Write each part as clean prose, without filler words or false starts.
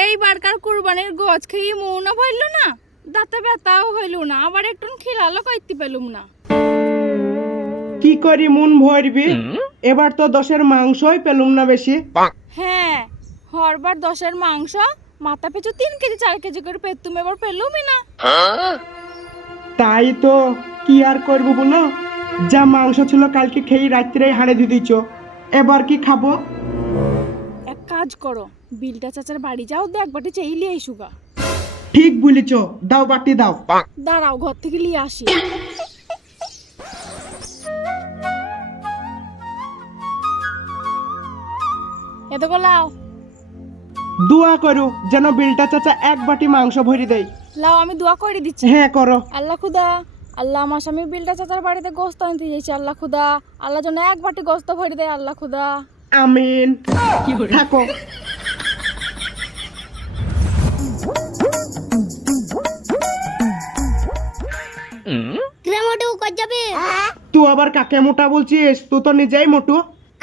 এইবারকার কুরবানির গোছ খেয়ে মৌনা ভরল না, দাঁতে ব্যথাও হইল না, আবার একটু খিলালো কইতে পেলুম না। কি করি মন ভরবি, এবার তো 10-এর মাংসই পেলুম না বেশি। হ্যাঁ, হরবার 10-এর মাংস মাথা পিছু 3 কেজি 4 কেজি করে পেতুম, এবার পেলুমই না। তাই তো, কি আর করবো বলো, যা মাংস ছিল কালকে খেয়ে রাত্রে হাড়ে দিয়ে দিচ্ছ, এবার কি খাবো? এক কাজ করো, বিলটা চাচার বাড়ি যাও, দেখ বাটি চাইলে আইসুগা। ঠিক বলিছ, দাও বাটি দাও। দাঁড়াও, ঘর থেকে নিয়ে আসি। এত লাও দোয়া করো যেন বিলটা চাচা এক বাটি মাংস ভরি দেয়। লাও, আমি দোয়া করে দিচ্ছি। হ্যাঁ করো। আল্লাহ খুদা, আল্লাহ আমার স্বামী বিলটা চাচার বাড়িতে গোস্ত আনতে যাইছে, আল্লাহ খুদা, আল্লাহ যেন এক বাটি গোস্ত ভরি দেয়, আল্লাহ খুদা। আমিন। থাকো। মোটু কই যাবে? তুই আবার কাকে মোটা বলছিস? তুই তো নিজেই মোটু।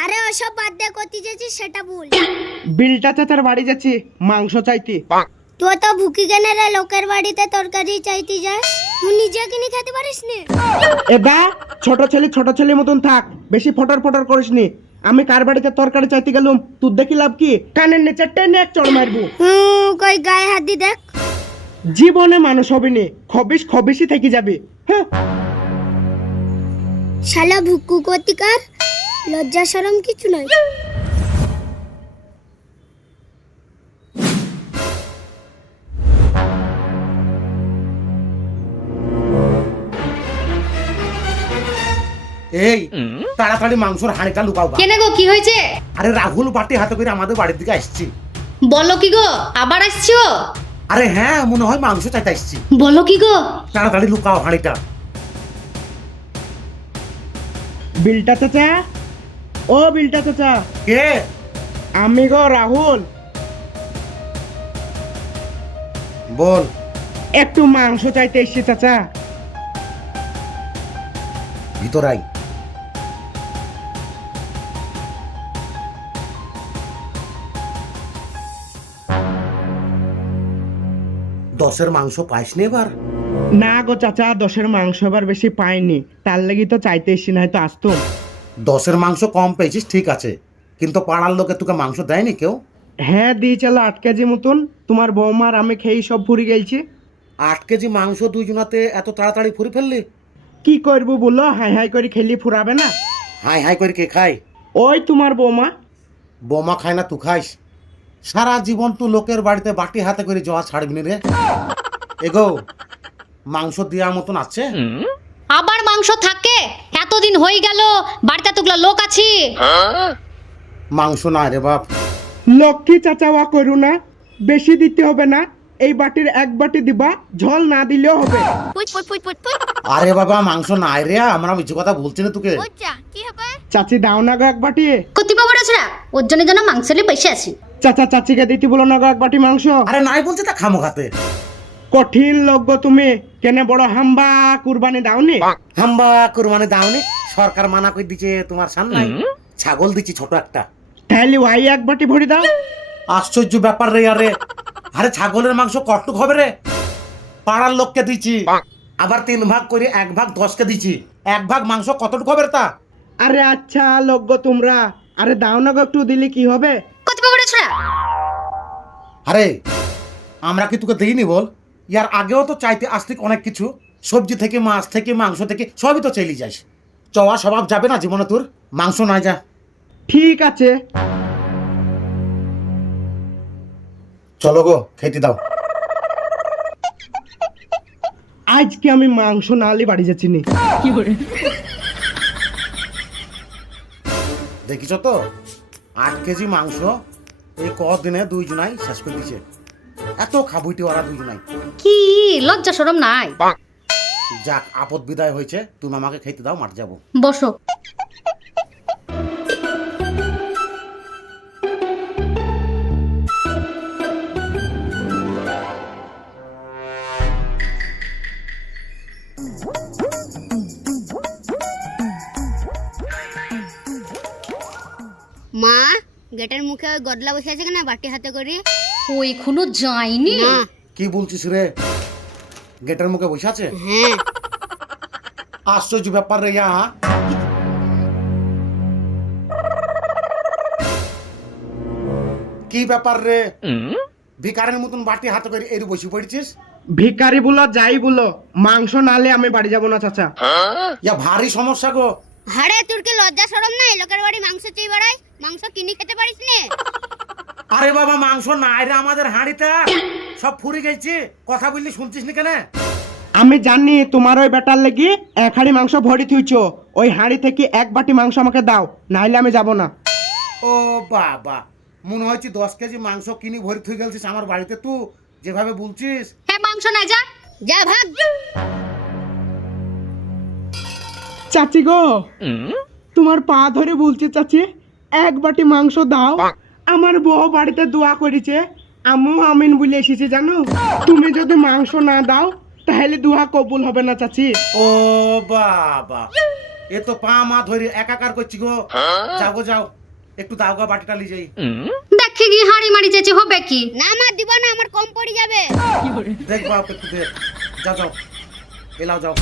আরে ওসব বাদ দে, কোথায় যাচ্ছিস সেটা বল। বিলটা চাচার বাড়ি যাচ্ছি মাংস চাইতে। তুই তো ভুকি কেনে রে, লোকের বাড়িতে তরকারি চাইতে যাস? তুই নিজে কিনে খেতে পারিস নি? এবা ছোট ছেলে মতন থাক, বেশি ফটর ফটর করিস নি। আমি কার বাড়িতে তরকারি চাইতে গেলুম, তোর দেখি লাভ কি? কানের নিচে টেনে এক চড় মারবো। কই গায়ে হাত দি দেখ। জীবনে মানুষ হবে নি, খবিসই থেকে যাবে। হ্যাঁ, শালা ভুকু কতিকার, লজ্জা শরম কিছু নাই। এই তাড়াতাড়ি মাংসর হাঁড়িটা লুকাও। কেন গো, কি হয়েছে? আরে রাহুল বাটি হাতে করে আমাদের বাড়ির দিকে আসছি। বলো কি গো, আবার আসছো? আরে হ্যাঁ, মনে হয় মাংস চাইতে আসছি। বলো কি গো? তাড়াতাড়ি লুকাও হাঁড়িটা। বিলটা চাচা, ও বিলটা চাচা। কে? আমি গো রাহুল। বল। একটু মাংস চাইতে এসছি চাচা। ভিতরাই। দশের মাংস পাইসনি এবার? না গো চাচা, 10-এর মাংস এবার বেশি পাইনি, তার লাগি তো চাইতে এসছি, না হয়তো আসতো। 10-এর মাংস কম পেয়েছিস ঠিক আছে, কিন্তু পাড়ার লোকে তোকে মাংস দেয়নি কেউ? হ্যাঁ দিয়েছিল 8 কেজি মতন, তোমার বৌমার আমি খেয়ে সব ফুরি গেছি। 8 কেজি মাংস দুইজনাতে এত তাড়াতাড়ি ফুরি ফেললি? কি করবো বলো, হাই হাই করে খেলি ফুরাবে না? হাই হাই করে কে খায়? ওই তোমার বৌমা। বোমা খায় না তুই খাইস? সারা জীবন তুই লোকের বাড়িতে বাটি হাতে করে যাওয়া ছাড়বি নি রে। এগো, মাংস দেওয়ার মতন আছে? আবার মাংস থাকে? এতদিন হয়ে গেল, বাড়িতে তোগুলা লোক আছি। মাংস না রে বাপ। লক্ষ্মী চাচাওয়া করু না, বেশি দিতে হবে না, এই বাটির এক বাটি দিবা, ঝোল না দিলেও হবে। আরে বাবা, মাংস নাই রে, আমরা মিছে কথা বলছি না তোকে। কি হবে? চাচি দাও না গো এক বাটি। কতি বাবুরা ছাড়া ওর জন্য যেন মাংসলে পয়সা আছি। চাচা চাচিকে দিতে বলো না গো এক বাটি মাংস। আরে নাই বলছে তা খামো খাতে। কঠিন লোক গো তুমি, কেনে বড় হাম্বা কুরবানি দাওনি? হাম্বা কুরবানি দাওনি? সরকার মানা করে দিচ্ছে তোমার সামনে। ছাগল দিচ্ছি ছোট একটা। তাহলে ওই এক বাটি ভরি দাও। আশ্চর্য ব্যাপার রে। আরে ছাগলের মাংস কটুক হবে রে? পাড়ার লোককে দিচ্ছি, আবার 3 ভাগ করে 1 ভাগ 10কে দিচ্ছি। 1 ভাগ মাংস কতটুক হবে রে তা? আরে আচ্ছা লোক গো তোমরা, আরে দাও না গো একটু, দিলে কি হবে? কতি বাবুরা ছাড়া আরে আমরা কি তোকে দিইনি বল? ইয়ার আগেও তো চাইতে আসতে অনেক কিছু, সবজি থেকে মাছ থেকে মাংস থেকে সবই তো চাইলি যাস। চওয়া স্বভাব যাবে না জীবনে তোর? মাংস নাই যা। ঠিক আছে। চলো গো, খেতে দাও। আজকে আমি মাংস না আলি বাড়ি যাচ্ছি নি। দেখিছ তো, 8 কেজি মাংস এই কদিনে দুইজনাই শেষ করে দিছে। এত খাবুইটি ওরা দুইজনাই। কি লজ্জা শরম নাই? যাক, আপদ বিদায় হয়েছে, তুমি আমাকে খেতে দাও, মাঠ যাবো। বসো। মা, গেটের মুখে ওই গদলা বসে আছে না বাটি হাতে করে। ওইখনো যায়নি। না। কি বলছিস রে? গেটের মুখে বসে আছে? হ্যাঁ। আশ্চর্য ব্যাপার রে ইয়া। কি ব্যাপার রে? ভিকারের মতন বাটি হাতে করে এই বসে পড়ছিস? ভিখারি বলো যাই বলো, মাংস নালে আমি বাড়ি যাব না চাচা। ইয়া ভারী সমস্যা গো। হারে তোর কি লজ্জা শরম নাই? লোকের বাড়ি মাংস চেয়ে বেড়াই, মাংস কিনে খেতে পারিস নে? আরে বাবা মাংস নাই রে আমাদের হাঁড়িতে, সব ফুরি গেছে। কথা বললি শুনছিস না কেন? আমি জানি তোমার ওই বেটার লেগে এক হাঁড়ি মাংস ভরি থুইছো, ওই হাঁড়ি থেকে এক বাটি মাংস আমাকে দাও, নাইলে আমি যাব না। ও বাবা, মনে হচ্ছে 10 কেজি মাংস কিনে ভরি থুই গেছিস আমার বাড়িতে। তুই যেভাবে বলছিস। হ্যাঁ মাংস নাই, যা যা ভাগ। চাচি গো, তোমার পা ধরে বলছি চাচি, এক বাটি মাংস দাও। আমার বউ বাড়িতে দোয়া করেছে, আম্মু আমিন বলে এসেছি জানো। তুমি যদি মাংস না দাও তাহলে দোয়া কবুল হবে না চাচি। ও বাবা, এ তো পা মা ধরে একাকার করছি গো। যাও গো যাও, একটু দাও গো বাটিটা নিয়ে যাই। দেখি কি হাঁড়ি মারি চেয়েছে হবে কি? না আমার দিব না, আমার কম পড়ে যাবে। দেখ বাপ একটু দেখ। যাও যাও, এলাও যাও।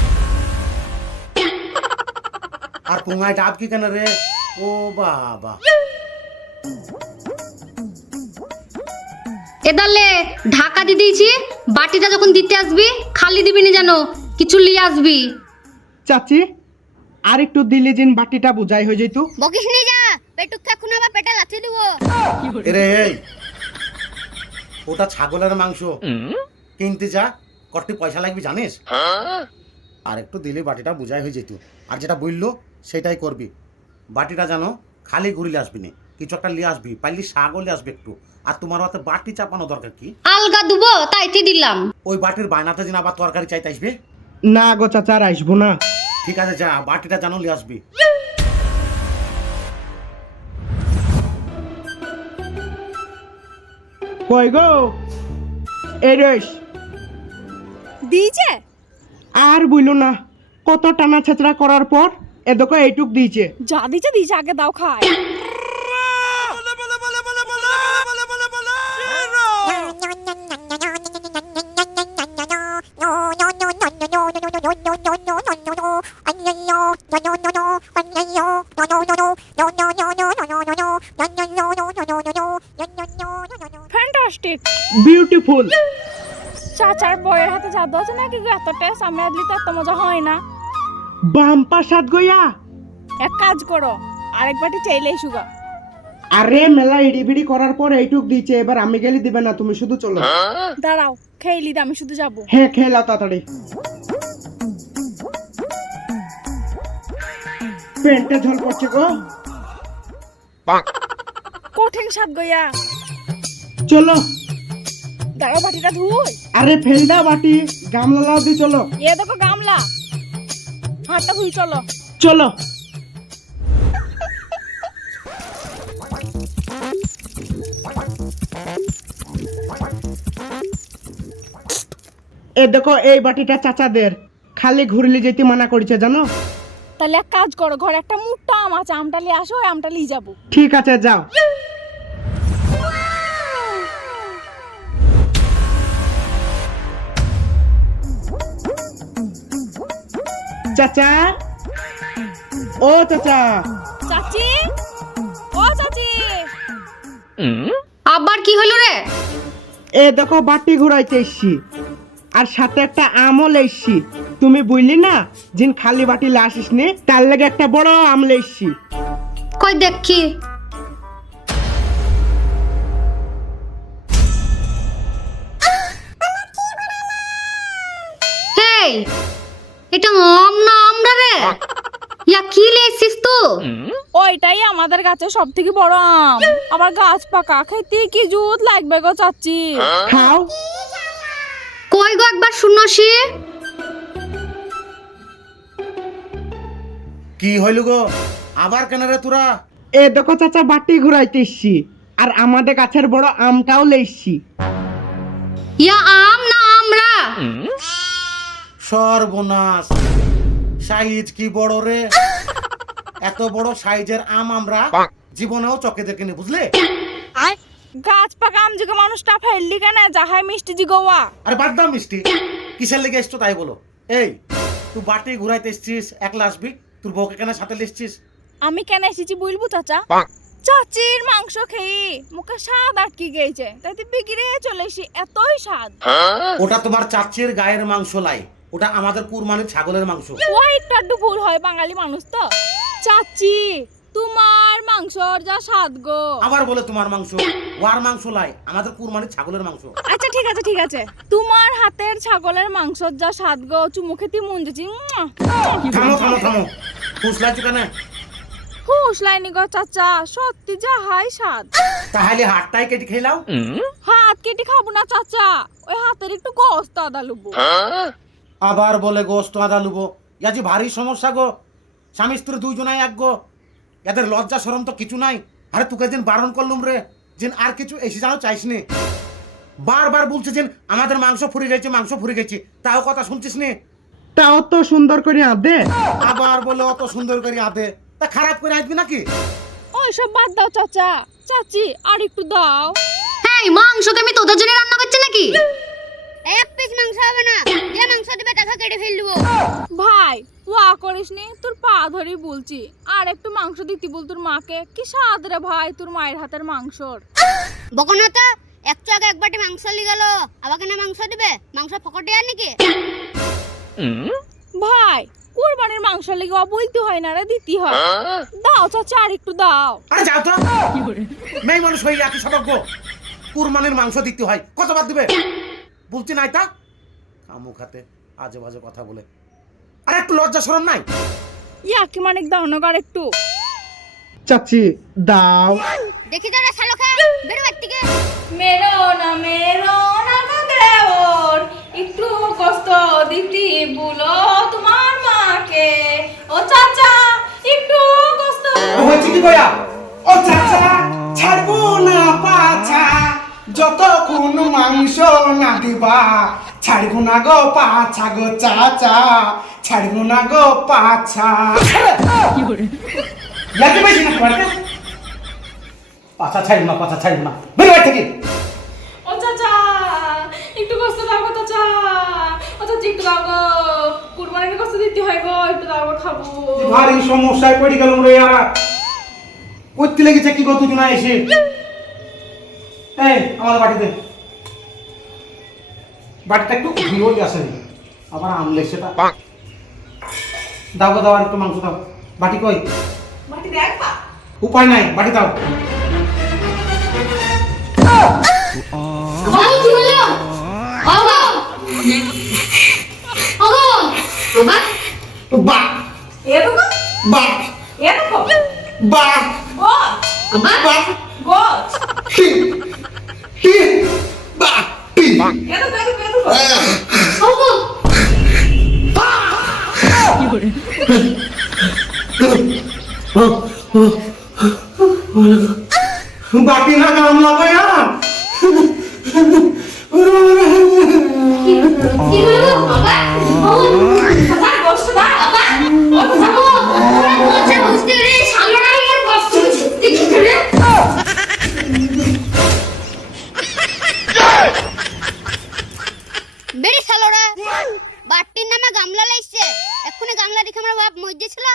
আর পুঙ্গায় ডাব কি কেন রে? ও বাবা, এদালে ঢাকা দিয়ে দিয়েছি, বাটিটা যখন দিতে আসবি খালি দিবি না যেন, কিছু লিয়ে আসবি। চাচি আর একটু দিলে জিন বাটিটা বুঝাই হয়ে যেত। বকিস নি, যা পেটুক এখন আবার পেটে লাথি দিব। এরে এই, ওটা ছাগলের মাংস কিনতে যা, কত পয়সা লাগবে জানিস? আর একটু দিলে বাটিটা বুঝাই হয়ে যেত। আর যেটা বললো সেটাই করবি। বাটিটা জানো খালি ঘুরিলে আসবি না, কিছু একটা নিয়ে আসবি, পাইলি শাকও নিয়ে আসবি একটু। আর তোমার হাতে বাটি চাপানো দরকার কি? আলগা দুবো তাইতে দিলাম। ওই বাটির বায়নাতে যেন আবার তরকারি চাইতে আসবে। না গো চাচা, আর আসবো না। ঠিক আছে যা, বাটিটা জানো নিয়ে আসবি। কই গো, এই রেশ দিয়েছে? আর বইলো না, কত টানা ছেঁচড়া করার পর এ দেখো এইটুক দিয়েছে। যা দিয়েছে দিয়েছে, আগে দাও খাই। Fantastic, beautiful. চাচার বয়ের হাতে জাদু আছে নাকি গো? এত টেস্ট আমি আদলি তো এত মজা হয় না। বাম্পা সাত গইয়া। এক কাজ করো, আরেক বাটি চাইলে সুগা। আরে মেলা ইডিবিডি করার পর এইটুক দিয়েছে, এবার আমি গেলে দিবে না, তুমি শুধু চলো। দাঁড়াও, খেইলি আমি শুধু যাবো। হ্যাঁ খেয়ে নাও তাড়াতাড়ি। পেন্টে ঝোল পড়ছে গো। কঠিন স্বাদ গইয়া। চলো। দাঁড়াও বাটিটা ধুই। আরে ফেল দাও বাটি, গামলা লাও দি চলো। এ দেখো গামলা, হাতটা ধুই চলো। চলো। এ দেখো এই বাটিটা চাচাদের, খালি ঘুরলে যেতে মানা করেছে জানো। তাহলে এক কাজ করো, ঘরে একটা মোটা আম আছে, আমটা নিয়ে আসো, ওই আমটা নিয়ে যাবো। ঠিক আছে যাও। চাচা, ও চাচা। চাচি, ও চাচি। আবার কি হলো রে? এ দেখো বাটি ঘুরাইতে এসছি, আর সাথে একটা আমও লেসছি। তুমি বুঝলি না জিন খালি বাটি লাসিস নে, তার লাগে একটা বড় আম লেসছি। কই দেখি। হেই, এটা আম না আমরা রে? ইয়া কি লেছিস তো? ওইটাই আমাদের গাছের সব থেকে বড় আম, আবার গাছ পাকা, খেতে কি জুত লাগবে গো চাচি। খাও। কই গো একবার শুনছি। কি হইল গো আবার কেন রে তোরা? এ দেখো চাচা বাটি ঘুরাইতে এসছি, আর আমাদের গাছের বড় আমটাও লেসছি। ইয়া আম না আমরা? সর্বনাশ, সাইজ কি বড় রে! এত বড় সাইজের আম আমরা জীবনেও চোখে দেখিনি, বুঝলে? গাছ পাকা আম জিগো মানুষটা ফেললি কেন যাহাই মিষ্টি জিগোয়া? আরে বাদ দাও মিষ্টি, কিসের লেগে এসছো তাই বলো। এই তুই বাটি ঘুরাইতে এসছিস, একলা আসবি? তোর বউকে কেন সাথে এসছিস? আমি কেন এসেছি বলবো চাচা? চাচির মাংস খেয়ে মুখে স্বাদ আটকে গেছে, তাই তো বিগড়ে চলে এসি, এতই স্বাদ। ওটা তোমার চাচির গায়ের মাংস লাই, ওটা আমাদের কুরবানির ছাগলের মাংস। ওই একটু ভুল হয়, বাঙালি মানুষ তো। চাচি তোমার মাংসর যা স্বাদ গো। আবার বলে তোমার মাংস, ওয়ার মাংস লাই, আমাদের কুরবানির ছাগলের মাংস। আচ্ছা ঠিক আছে ঠিক আছে, তোমার হাতের ছাগলের মাংসর যা স্বাদ গো, চুমু খেতে মন যাচ্ছি। থামো থামো থামো, ফুসলাইছো কেন? হুশ লাইনি গো চাচা, সত্যি যা হাই স্বাদ। তাহলে হাতটাই কেটে খেলাও। হাত কেটে খাবো না চাচা, ওই হাতের একটু গোস্ত আদা লুবো। আবার বলে গোস্ত আদা লুবো, ইয়া যে ভারী সমস্যা গো। স্বামী স্ত্রী দুইজনাই এক গো, এদের লজ্জা শরম তো কিছু নাই। আরে তোকে যেন বারণ করলুম রে, যেন আর কিছু এসে জানো চাইস নি। বারবার বলছে যেন আমাদের মাংস ফুরে গেছে, মাংস ফুরে গেছে, তাও কথা শুনছিস নি। তাও তো সুন্দর করে আদে। আবার বলে অত সুন্দর করে আদে, তা খারাপ করে আসবি নাকি? ওই সব বাদ দাও চাচা, চাচি আর একটু দাও। হ্যাঁ, মাংসকে আমি তোদের জন্য রান্না করছি নাকি? এক পিস মাংস হবে না, যে মাংস দিবে তাকে কেটে ফেল দেবো। ভাই ওয়া করিস নি, তোর পা ধরে বলছি, আর একটু মাংস দিতি বল তোর মাকে। কি স্বাদ রে ভাই তোর মায়ের হাতের মাংসর। বকনা তো একটু আগে এক বাটি মাংস লি গেল, আবার কেন মাংস দিবে? মাংস ফকটে আর নাকি? ভাই কুরবানির মাংস লেগে বলতে হয় না রে, দিতে হয়। দাও চাচা আর একটু দাও। আরে যাও তো, মেয়ে মানুষ হয়ে একই সতর্ক। কুরবানির মাংস দিতে হয়, কতবার দিবে বলছি নাই তা? আমু খাতে আজে বাজে কথা বলে, আর একটু লজ্জা শরম নাই? ইয়া কি মানিক দাও না আর একটু। চাচি দাও। দেখি তোরা শালো খা, বেরো বাড়ি থেকে। মেরো না গো দেওর, একটু কষ্ট দিতে বলো তোমার মাকে। ও চাচা একটু কষ্ট। হয়েছে কি গয়া? ও চাচা ছাড়বো না পাছা, যতক্ষণ মাংস না দিবা ছাড়বো না গো পাছা গো চাচা, ছাড়বো না গো পাছা। লাগে বেশি না তোমার? পাছা ছাড়ব না, পাছা ছাড়ব না, বের বাড়ি থেকে। ও চাচা একটু কষ্ট দাও গো চাচা, ও চাচা একটু দাও গো, কুরবানির কষ্ট দিতে হয় গো, একটু দাও গো খাবো। ভারী সমস্যায় পড়ে গেলাম রে আর। করতে লেগেছে কি গো দুজনা এসে? এই আমার বাটিতে, বাটিটা একটু ভিড় আসে, আবার আমলে সেটা দাও গো, দাও আর একটু মাংস দাও। বাটি কই? বাটি দেখবা? উপায় নাই, বাটি দাও। বাবা কি বললো? বাবা বাবা বা এরকম বা এরকম বা ও বাবা বা গোছ টি টি বা টি। এরকম বাবা বাটি না গামলা গয়া। কি হলো বাবা? চাচা কষ্ট দাও বাবা। ও চাচা আচ্ছা বুঝতে রে সামনে আর কষ্ট দেখি রে। বেরি শালোরা, বাটির নামে গামলা লাইছে। এক্ষুনি গামলা দেখে আমার বাপ মজ্জে ছিল।